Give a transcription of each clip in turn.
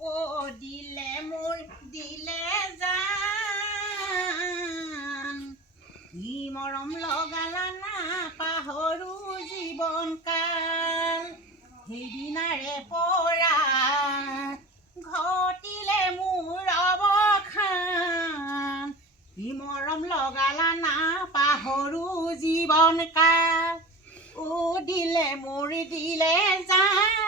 দিলে মোৰ দিলে জান ই মৰম লগালা না পাহৰো জীৱন কাল সেইদিনাৰে পৰা ঘটিলে মোৰ অৱসান ই মৰম লগালা না পাহৰো জীৱন কাল দিলে মোৰ দিলে জান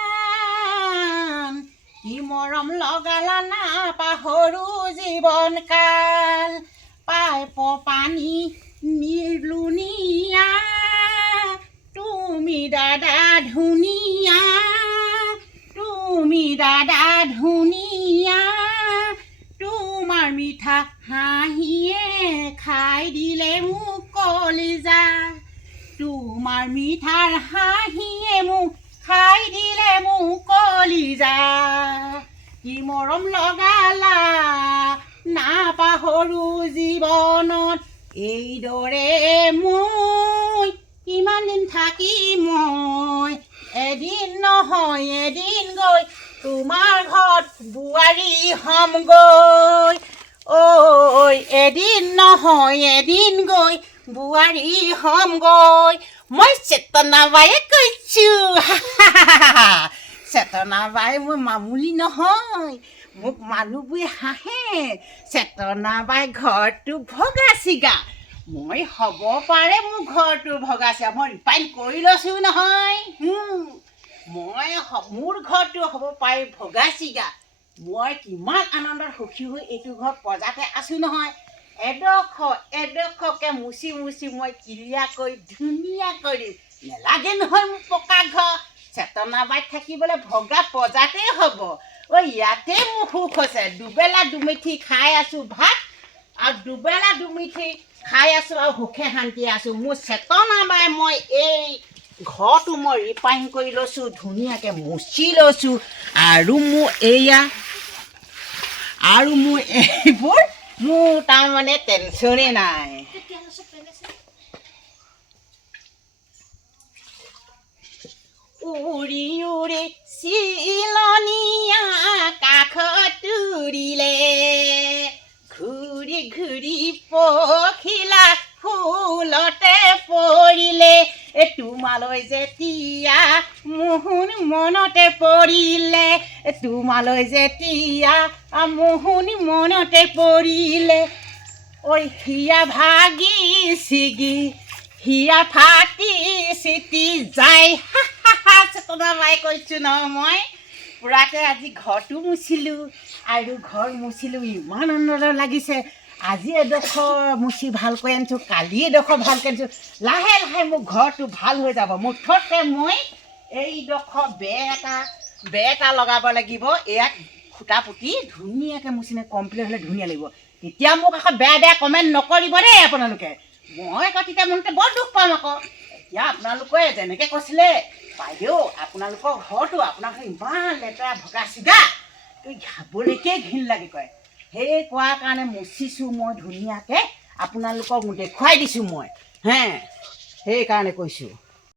ই মৰম লগালা না পাহৰো জীৱন কাল পাইপ পানী নিৰ্লুনিয়া তুমি দাদা ধুনীয়া তুমি দাদা ধুনীয়া তোমাৰ মিঠা হাঁহিয়ে খাই দিলে মোক কলিজা তোমাৰ মিঠাৰ হাঁহিয়ে মোক খাই দিলে মোক কলিজা কি মৰম লগালা নাপাহৰো জীৱনত এইদৰে মই কিমান দিন থাকিম মই এদিন নহয় এদিন গৈ তোমাৰ ঘৰত বোৱাৰী হ'মগৈ ঐ এদিন নহয় এদিন গৈ বোৱাৰী হ'মগৈ মই চেতনা বায়ে কৈছোঁ চেতনা বাই মই মামুলি নহয় মোক মানুহবোৰে হাঁহে চেতনা বাই ঘৰটো ভগা চিগা মই হ'ব পাৰে মোৰ ঘৰটো ভগা চিগা মই ৰিফাইন কৰি লৈছোঁ নহয় মই মোৰ ঘৰটো হ'ব পাৰে ভগা চিগা মই কিমান আনন্দত সুখী হৈ এইটো ঘৰত প্ৰজাতে আছোঁ নহয় এডোখৰকৈ মুচি মুচি মই ক্লিয়াৰ কৰি ধুনীয়া কৰি নেলাগে নহয় মোৰ পকা ঘৰ চেতনা বাৰীত থাকিবলৈ ভগা প্ৰজাতেই হ'ব ইয়াতে মোৰ সুখ হৈছে দুবেলা দুমিঠি খাই আছোঁ ভাত আৰু দুবেলা দুমিঠি খাই আছোঁ আৰু সুখে শান্তি আছোঁ মোৰ চেতনা বাই মই এই ঘৰটো মই ৰিফাইন কৰি লৈছোঁ ধুনীয়াকৈ মুচি লৈছোঁ আৰু মোৰ এইবোৰ মোৰ তাৰমানে টেনশ্যনেই নাই উৰি উৰি চিলনীয়া কাষত উৰিলে ঘূৰি ঘূৰি পখিলা ফুলতে পৰিলে তোমালৈ যেতিয়া মোহন মনতে পৰিলে তোমালৈ যেতিয়া মোহন মনতে পৰিলে হিয়া ভাগি ছিগি হিয়া ফাটি চিটি যায় চেতনা বাই কৈছোঁ নহয় মই পূৰাতে আজি ঘৰটো মুচিলোঁ আৰু ঘৰ মুচিলোঁ ইমান আনন্দ লাগিছে আজি এডোখৰ মুচি ভালকৈ আনিছোঁ কালি এডোখৰ ভালকৈ আনিছোঁ লাহে লাহে মোৰ ঘৰটো ভাল হৈ যাব মুঠতে মই এইডোখৰ বেৰ এটা লগাব লাগিব ইয়াত খুটা পুতি ধুনীয়াকৈ মুচিনে কমপ্লিট হ'লে ধুনীয়া লাগিব তেতিয়া মোক আকৌ বেয়া বেয়া কমেণ্ট নকৰিব দেই আপোনালোকে মই আকৌ তেতিয়া মনতে বৰ দুখ পাম আকৌ এতিয়া আপোনালোকে যেনেকৈ কৈছিলে বাইদেউ আপোনালোকৰ ঘৰটো আপোনাৰ ইমান লেতেৰা ভগা চিগা খাবলৈকে ঘিণ লাগে কয় সেই কোৱাৰ কাৰণে মুচিছোঁ মই ধুনীয়াকৈ আপোনালোকক দেখুৱাই দিছোঁ মই সেইকাৰণে কৈছোঁ